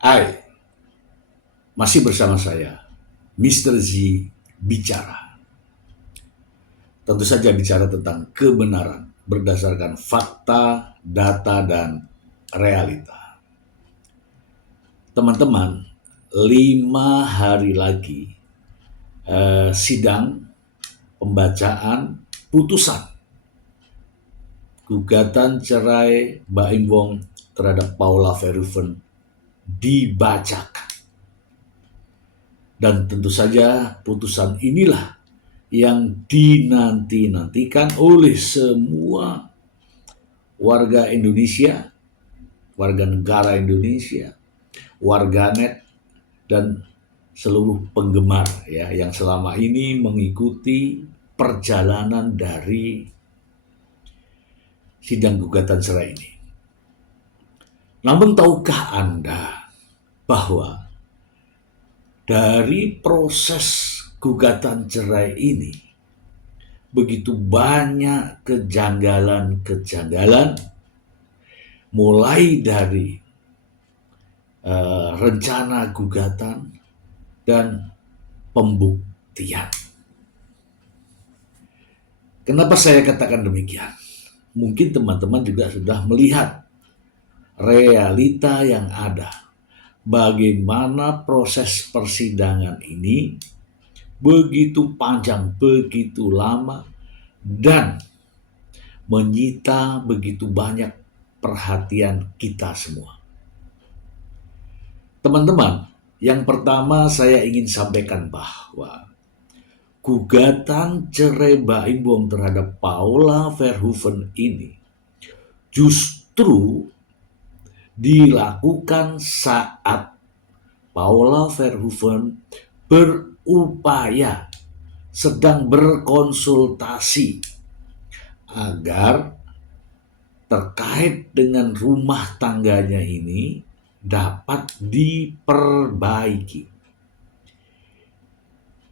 Hai, masih bersama saya, Mr. Z bicara. Tentu saja bicara tentang kebenaran berdasarkan fakta, data, dan realita. Teman-teman, 5 hari lagi sidang pembacaan putusan gugatan cerai Baim Wong terhadap Paula Verhoeven dibacakan. Dan tentu saja putusan inilah yang dinanti-nantikan oleh semua warga Indonesia, warga negara Indonesia, warganet, dan seluruh penggemar ya yang selama ini mengikuti perjalanan dari sidang gugatan cerai ini. Namun tahukah Anda bahwa dari proses gugatan cerai ini begitu banyak kejanggalan-kejanggalan, mulai dari rencana gugatan dan pembuktian. Kenapa saya katakan demikian? Mungkin teman-teman juga sudah melihat realita yang ada. Bagaimana proses persidangan ini begitu panjang, begitu lama, dan menyita begitu banyak perhatian kita semua. Teman-teman, yang pertama saya ingin sampaikan bahwa gugatan cerai Baim Wong terhadap Paula Verhoeven ini justru dilakukan saat Paula Verhoeven berupaya sedang berkonsultasi agar terkait dengan rumah tangganya ini dapat diperbaiki.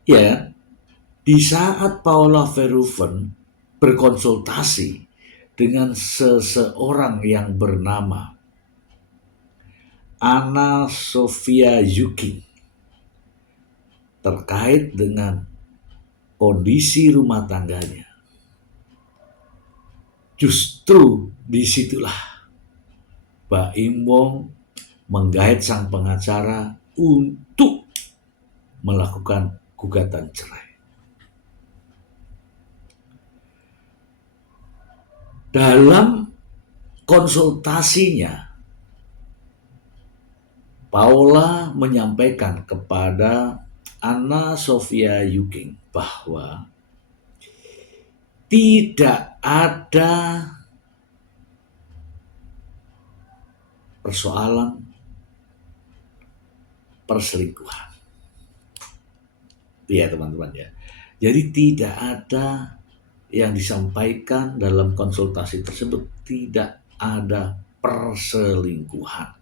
Ya, di saat Paula Verhoeven berkonsultasi dengan seseorang yang bernama Anna Sophia Yuking terkait dengan kondisi rumah tangganya, justru disitulah Baim Wong menggait sang pengacara untuk melakukan gugatan cerai. Dalam konsultasinya, Paula menyampaikan kepada Anna Sophia Yuking bahwa tidak ada persoalan perselingkuhan. Ya teman-teman ya. Jadi tidak ada yang disampaikan dalam konsultasi tersebut, tidak ada perselingkuhan.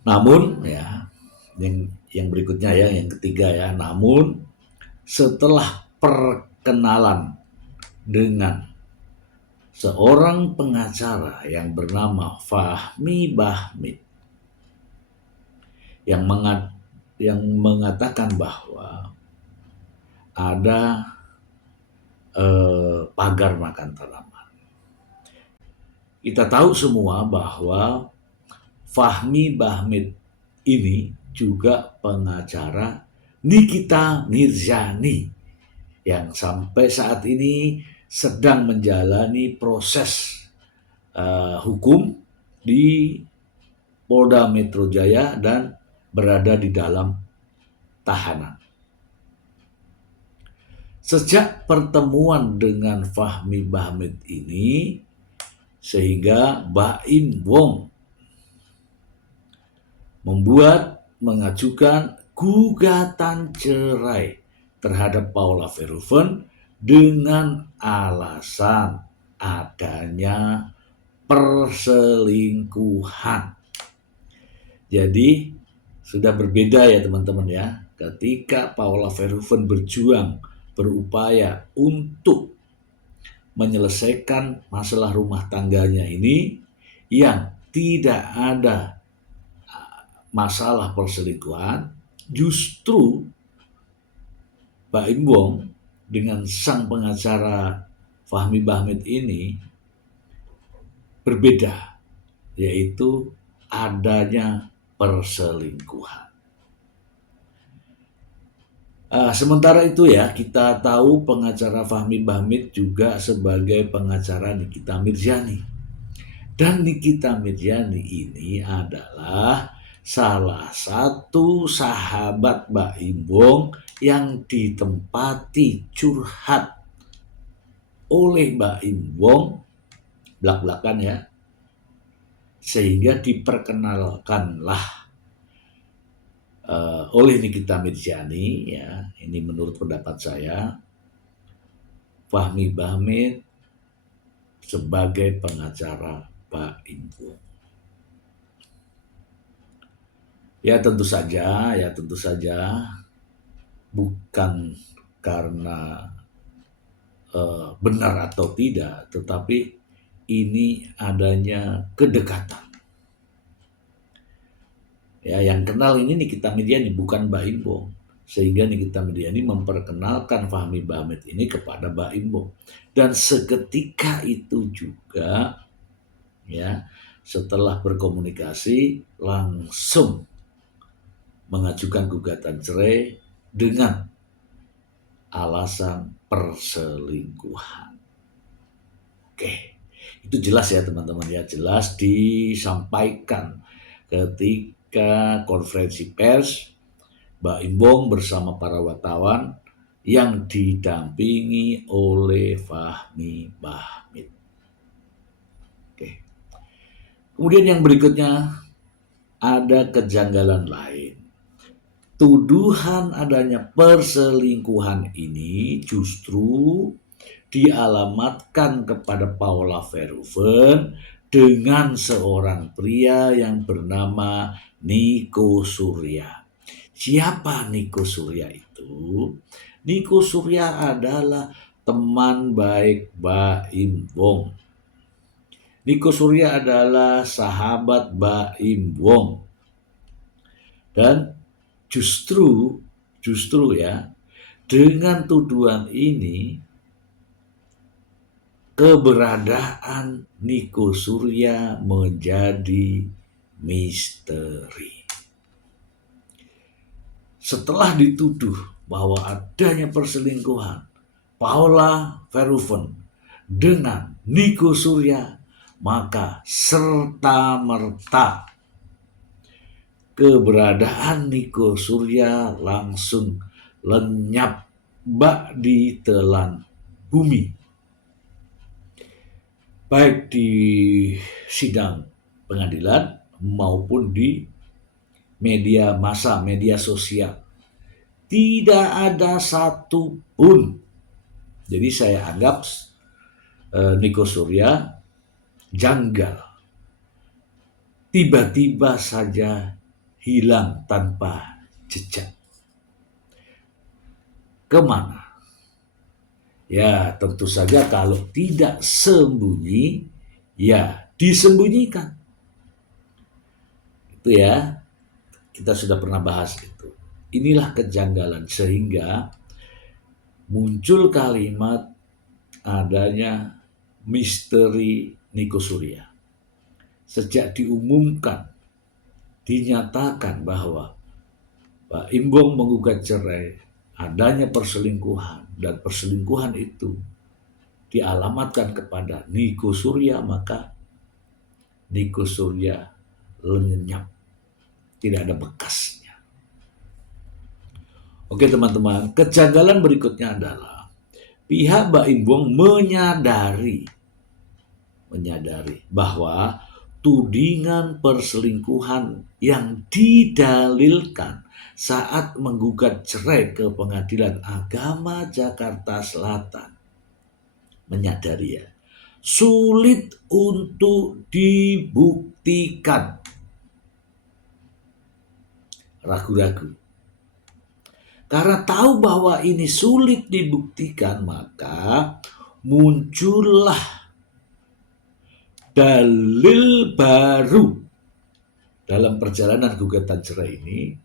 Namun ya, yang berikutnya ya, yang ketiga ya, namun setelah perkenalan dengan seorang pengacara yang bernama Fahmi Bahmid yang mengatakan bahwa ada pagar makan tanaman. Kita tahu semua bahwa Fahmi Bahmid ini juga pengacara Nikita Mirzani yang sampai saat ini sedang menjalani proses hukum di Polda Metro Jaya dan berada di dalam tahanan. Sejak pertemuan dengan Fahmi Bahmid ini, sehingga Baim Wong mengajukan gugatan cerai terhadap Paula Verhoeven dengan alasan adanya perselingkuhan. Jadi sudah berbeda ya teman-teman ya, ketika Paula Verhoeven berupaya untuk menyelesaikan masalah rumah tangganya ini yang tidak ada masalah perselingkuhan, justru Pak Imbong dengan sang pengacara Fahmi Bahmid ini berbeda, yaitu adanya perselingkuhan. Sementara itu ya, kita tahu pengacara Fahmi Bahmid juga sebagai pengacara Nikita Mirzani. Dan Nikita Mirzani ini adalah salah satu sahabat Mbak Imbong yang ditempati curhat oleh Mbak Imbong belak-belakan ya, sehingga diperkenalkanlah oleh Nikita Mirzani ya, ini menurut pendapat saya, Fahmi Bahmid sebagai pengacara Pak Imbong. Ya tentu saja bukan karena benar atau tidak, tetapi ini adanya kedekatan. Ya, yang kenal ini Nikita Mirzani, bukan Mbak Imbong. Sehingga Nikita Mirzani memperkenalkan Fahmi Bahmid ini kepada Mbak Imbong. Dan seketika itu juga, ya, setelah berkomunikasi langsung mengajukan gugatan cerai dengan alasan perselingkuhan. Oke, itu jelas ya teman-teman ya, jelas disampaikan ketika konferensi pers Mbak Imbong bersama para wartawan yang didampingi oleh Fahmi Bahmid. Oke. Kemudian yang berikutnya ada kejanggalan lain. Tuduhan adanya perselingkuhan ini justru dialamatkan kepada Paula Verhoeven dengan seorang pria yang bernama Nico Surya. Siapa Nico Surya itu? Nico Surya adalah teman baik Mbak Imbong. Nico Surya adalah sahabat Mbak Imbong. Dan justru ya, dengan tuduhan ini keberadaan Nico Surya menjadi misteri. Setelah dituduh bahwa adanya perselingkuhan Paula Verhoeven dengan Nico Surya, maka serta-merta keberadaan Nico Surya langsung lenyap bak di telan bumi. Baik di sidang pengadilan maupun di media massa, media sosial. Tidak ada satupun. Jadi saya anggap Nico Surya janggal. Tiba-tiba saja hilang tanpa jejak. Kemana? Ya tentu saja kalau tidak sembunyi, ya disembunyikan. Itu ya, kita sudah pernah bahas itu. Inilah kejanggalan sehingga muncul kalimat adanya misteri Nico Surya. Sejak diumumkan, dinyatakan bahwa Pak Imbong menggugat cerai, adanya perselingkuhan, dan perselingkuhan itu dialamatkan kepada Nico Surya, maka Nico Surya lenyap, tidak ada bekasnya. Oke teman-teman, kejanggalan berikutnya adalah pihak Mbak Imbong menyadari bahwa tudingan perselingkuhan yang didalilkan saat menggugat cerai ke Pengadilan Agama Jakarta Selatan, menyadari ya, sulit untuk dibuktikan. Ragu-ragu. Karena tahu bahwa ini sulit dibuktikan, maka muncullah Dalil baru dalam perjalanan gugatan cerai ini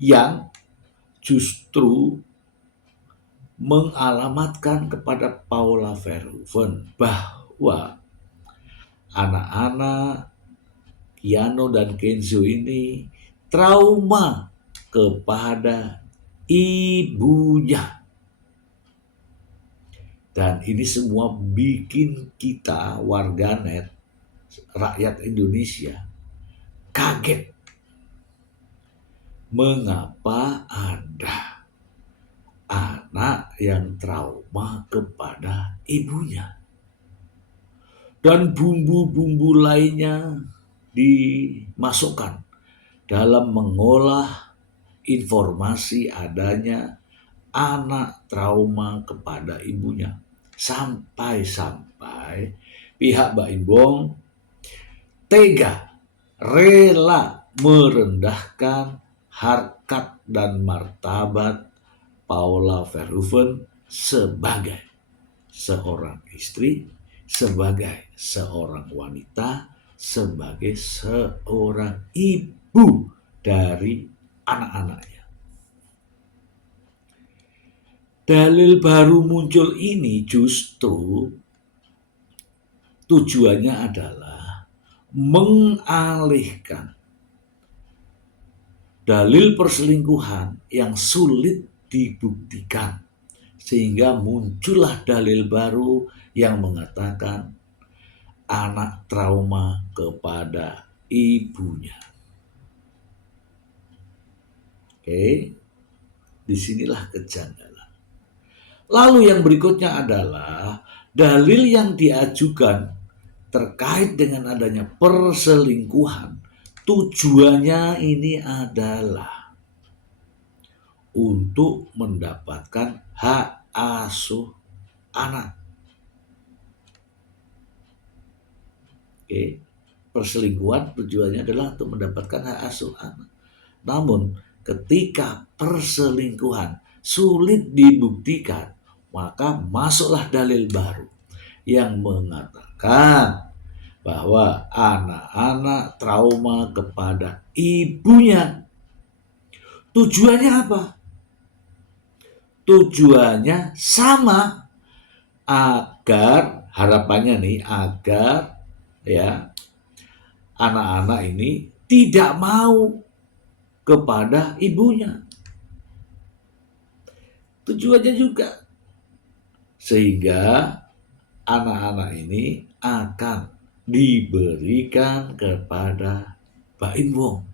yang justru mengalamatkan kepada Paula Verhoeven bahwa anak-anak Keanu dan Kenzo ini trauma kepada ibunya. Dan ini semua bikin kita warganet, rakyat Indonesia, kaget. Mengapa ada anak yang trauma kepada ibunya? Dan bumbu-bumbu lainnya dimasukkan dalam mengolah informasi adanya anak trauma kepada ibunya. Sampai-sampai pihak Baim Bong tega, rela merendahkan harkat dan martabat Paula Verhoeven sebagai seorang istri, sebagai seorang wanita, sebagai seorang ibu dari anak-anaknya. Dalil baru muncul ini justru tujuannya adalah mengalihkan dalil perselingkuhan yang sulit dibuktikan, sehingga muncullah dalil baru yang mengatakan anak trauma kepada ibunya. Oke, disinilah kejanggalan. Lalu yang berikutnya adalah dalil yang diajukan terkait dengan adanya perselingkuhan. Tujuannya ini adalah untuk mendapatkan hak asuh anak. Oke, perselingkuhan tujuannya adalah untuk mendapatkan hak asuh anak. Namun ketika perselingkuhan sulit dibuktikan, maka masuklah dalil baru yang mengatakan bahwa anak-anak trauma kepada ibunya. Tujuannya apa? Tujuannya sama, agar harapannya nih agar ya anak-anak ini tidak mau kepada ibunya. Tujuannya juga sehingga anak-anak ini akan diberikan kepada Baim Bong.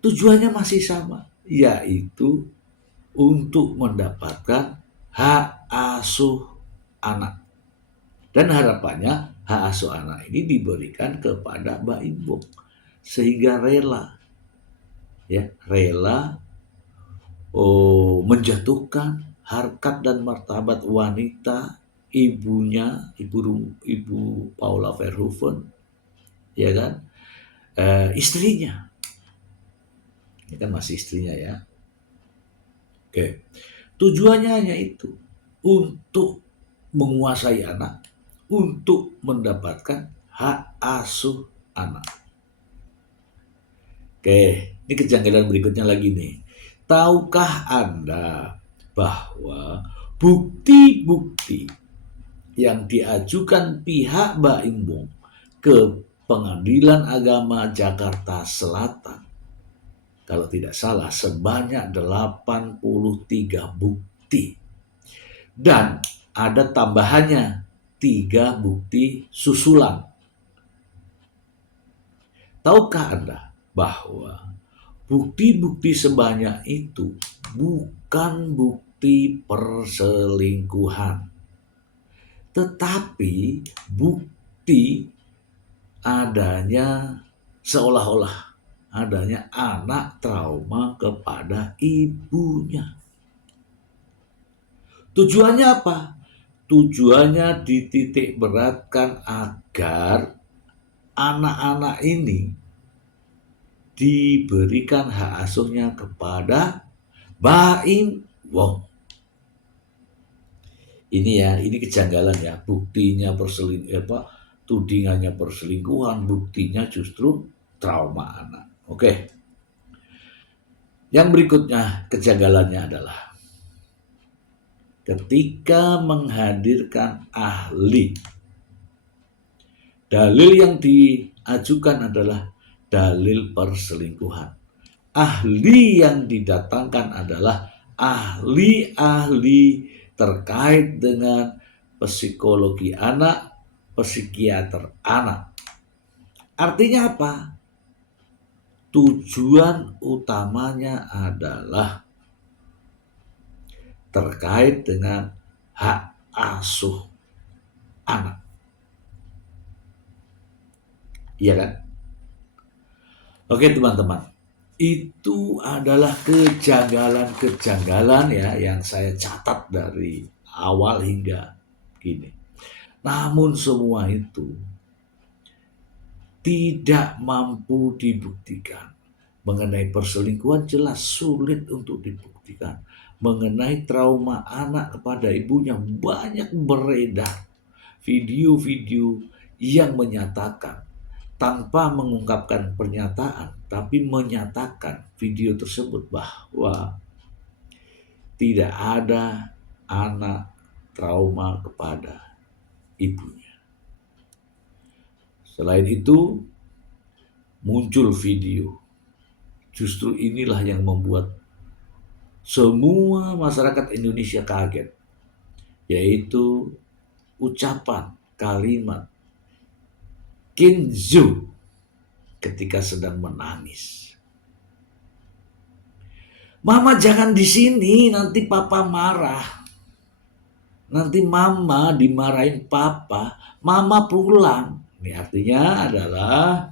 Tujuannya masih sama, yaitu untuk mendapatkan hak asuh anak. Dan harapannya hak asuh anak ini diberikan kepada Baim Bong sehingga rela menjatuhkan harkat dan martabat wanita, ibunya, ibu Paula Verhoeven, ya kan, istrinya, ini kan masih istrinya ya. Oke, tujuannya hanya itu, untuk menguasai anak, untuk mendapatkan hak asuh anak. Oke, ini kejanggalan berikutnya lagi nih. Tahukah Anda bahwa bukti-bukti yang diajukan pihak Baim Bong ke Pengadilan Agama Jakarta Selatan, kalau tidak salah sebanyak 83 bukti, dan ada tambahannya 3 bukti susulan. Tahukah Anda bahwa bukti-bukti sebanyak itu bukan bukti perselingkuhan, tetapi bukti adanya seolah-olah adanya anak trauma kepada ibunya. Tujuannya apa? Tujuannya dititik beratkan agar anak-anak ini diberikan hak asuhnya kepada Baim Bong. Ini kejanggalan ya, buktinya tudingannya perselingkuhan, buktinya justru trauma anak. Oke. Yang berikutnya kejanggalannya adalah ketika menghadirkan ahli. Dalil yang diajukan adalah dalil perselingkuhan. Ahli yang didatangkan adalah ahli-ahli terkait dengan psikologi anak, psikiater anak. Artinya apa? Tujuan utamanya adalah terkait dengan hak asuh anak. Iya kan? Oke teman-teman, itu adalah kejanggalan-kejanggalan ya yang saya catat dari awal hingga kini. Namun semua itu tidak mampu dibuktikan. Mengenai perselingkuhan jelas sulit untuk dibuktikan. Mengenai trauma anak kepada ibunya banyak beredar video-video yang menyatakan tanpa mengungkapkan pernyataan, tapi menyatakan video tersebut bahwa tidak ada anak trauma kepada ibunya. Selain itu, muncul video. Justru inilah yang membuat semua masyarakat Indonesia kaget, yaitu ucapan kalimat Kenzo ketika sedang menangis. Mama jangan di sini, nanti papa marah. Nanti mama dimarahin papa, mama pulang. Ini artinya adalah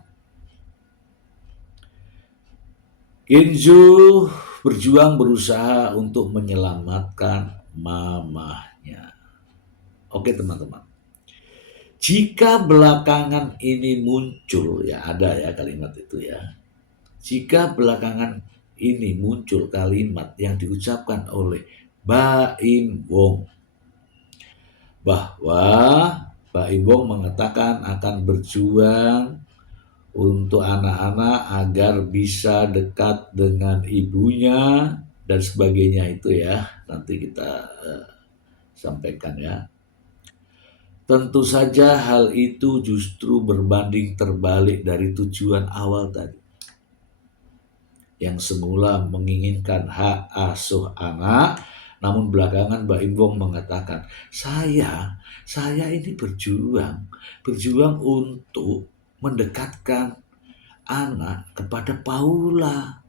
Kenzo berjuang berusaha untuk menyelamatkan mamanya. Oke teman-teman. Jika belakangan ini muncul, ya ada ya kalimat itu ya. Jika belakangan ini muncul kalimat yang diucapkan oleh Baim Wong bahwa Baim Wong mengatakan akan berjuang untuk anak-anak agar bisa dekat dengan ibunya dan sebagainya itu ya. Nanti kita sampaikan ya. Tentu saja hal itu justru berbanding terbalik dari tujuan awal tadi. Yang semula menginginkan hak asuh anak, namun belakangan Mbak Imbong mengatakan, saya ini berjuang untuk mendekatkan anak kepada Paula.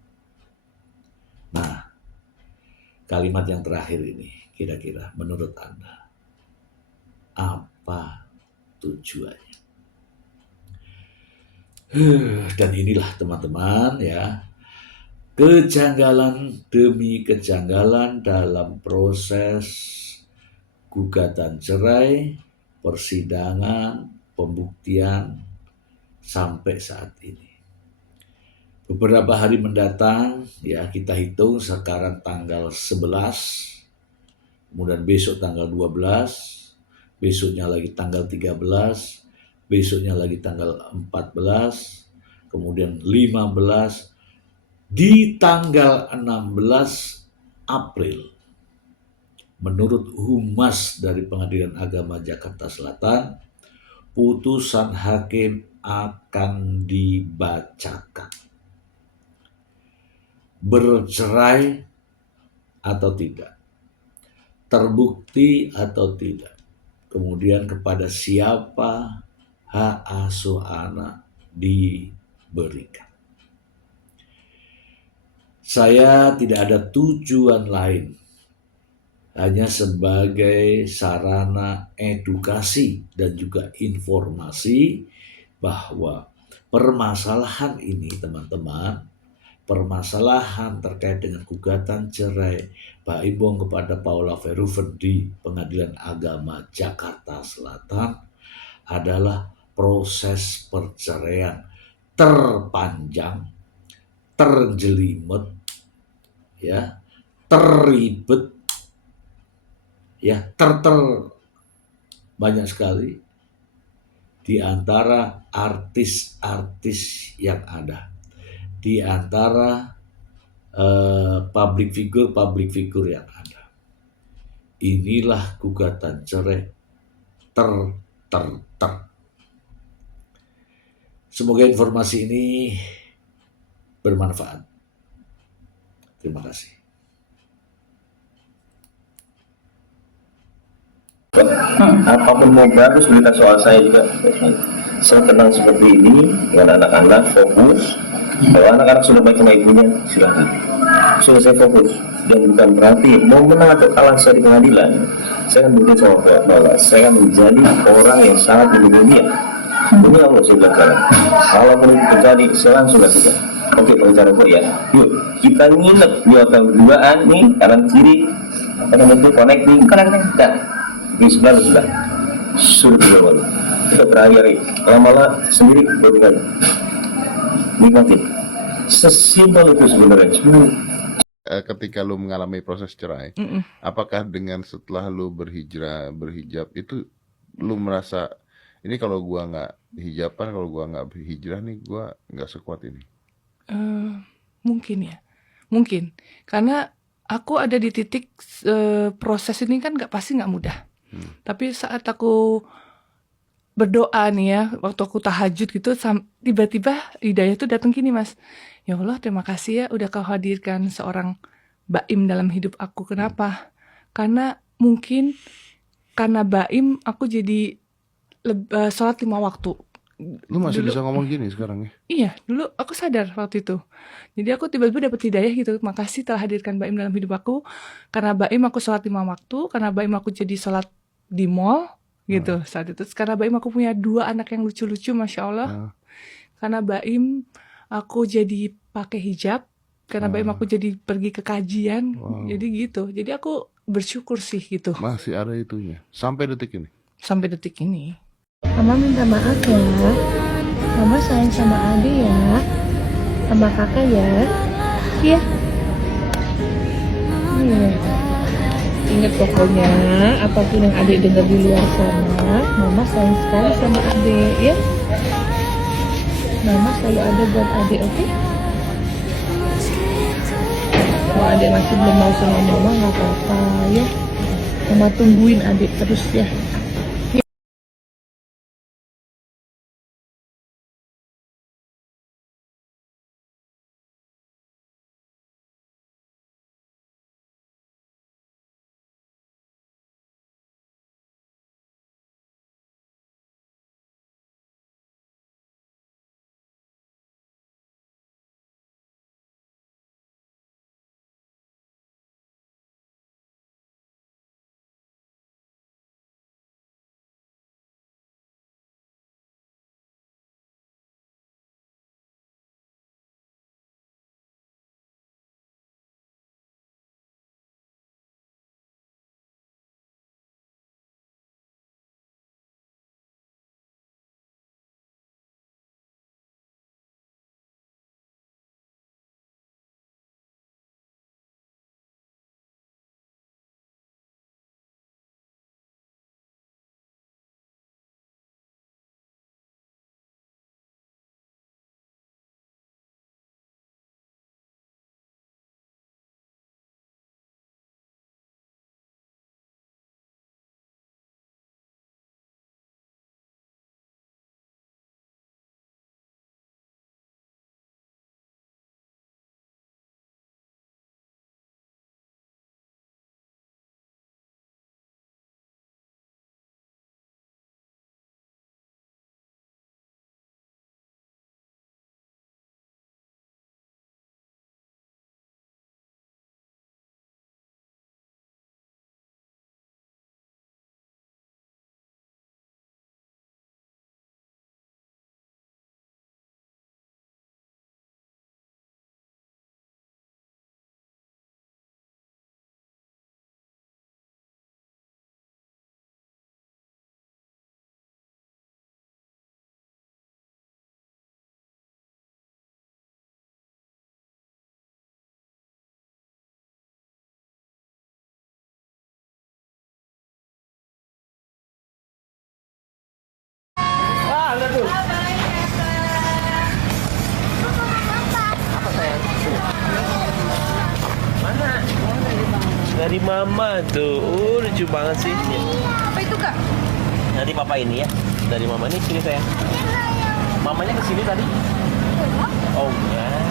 Nah, kalimat yang terakhir ini kira-kira menurut Anda apa tujuannya? Dan inilah teman-teman ya, kejanggalan demi kejanggalan dalam proses gugatan cerai, persidangan, pembuktian sampai saat ini. Beberapa hari mendatang ya kita hitung sekarang tanggal 11, kemudian besok tanggal 12, besoknya lagi tanggal 13, besoknya lagi tanggal 14, kemudian 15, di tanggal 16 April. Menurut Humas dari Pengadilan Agama Jakarta Selatan, putusan hakim akan dibacakan. Bercerai atau tidak, terbukti atau tidak, kemudian kepada siapa hak asuh anak diberikan. Saya tidak ada tujuan lain, hanya sebagai sarana edukasi dan juga informasi bahwa permasalahan ini teman-teman, permasalahan terkait dengan gugatan cerai Pak Ibong kepada Paula Verhoeven di Pengadilan Agama Jakarta Selatan adalah proses perceraian terpanjang, terjelimet, ya, terribet, ya banyak sekali di antara artis-artis yang ada, di antara public figure yang ada. Inilah gugatan cerai ter ter ter. Semoga informasi ini bermanfaat. Terima kasih. Apapun mau bagus berita soal saya juga, saya tenang seperti ini dengan anak-anak, fokus. Kalau anak-anak sudah baik sama ibunya, silahkan. Sudah saya fokus, dan bukan berarti mau menang atau kalah saya di pengadilan. Saya akan bukti sama Fuad bahwa saya akan menjadi orang yang sangat mendukung dia. Ini Allah saya bilang sekarang. Kalau itu terjadi, saya langsung lakukan. Oke, pengacara kok ya. Yuk, kita nginep di hotel berduaan nih, kanan kiri, apa namanya itu connecting. Dan di sebelah sudah dilawan. Kita berhari-hari, lama-lama sendiri berikan. Nikmatin. Sesimpel itu sebenarnya. Ketika lu mengalami proses cerai, apakah dengan setelah lu berhijab itu lu merasa ini kalau gua nggak hijaban, kalau gua nggak berhijrah nih, gua nggak sekuat ini? Mungkin ya, mungkin karena aku ada di titik proses ini kan pasti nggak mudah. Tapi saat aku berdoa nih ya, waktu aku tahajud gitu, tiba-tiba hidayah tuh datang gini, Mas. Ya Allah, terima kasih ya udah kau hadirkan seorang Baim dalam hidup aku. Kenapa? Karena mungkin karena Baim aku jadi sholat 5 waktu. Lu masih Dulu, bisa ngomong gini sekarang ya? iya, dulu aku sadar waktu itu. Jadi aku tiba-tiba dapat hidayah gitu. Makasih telah hadirkan Baim dalam hidup aku. Karena Baim aku sholat 5 waktu. Karena Baim aku jadi sholat di mall gitu saat itu. Karena Baim aku punya 2 anak yang lucu-lucu, Masya Allah. Karena Baim aku jadi pakai hijab. Karena Baim aku jadi pergi ke kajian. Jadi gitu. Jadi aku bersyukur sih gitu. Masih ada itunya sampai detik ini. Sampai detik ini. Mama minta maaf ya. Mama sayang sama Ade ya. Sama kakak ya. Iya. Iya. Ingat pokoknya apapun yang Ade dengar di luar sana, Mama sayang sekali sama Ade ya. Mama selalu ada buat Ade, oke? Kalau Ade masih belum mau sama Mama nggak apa-apa ya. Mama tungguin Ade terus ya. Dari mama tuh, lucu banget sih. Apa itu Kak? Nanti papa ini ya, dari mama ini sini sayang. Mamanya ke sini tadi? Oh enggak.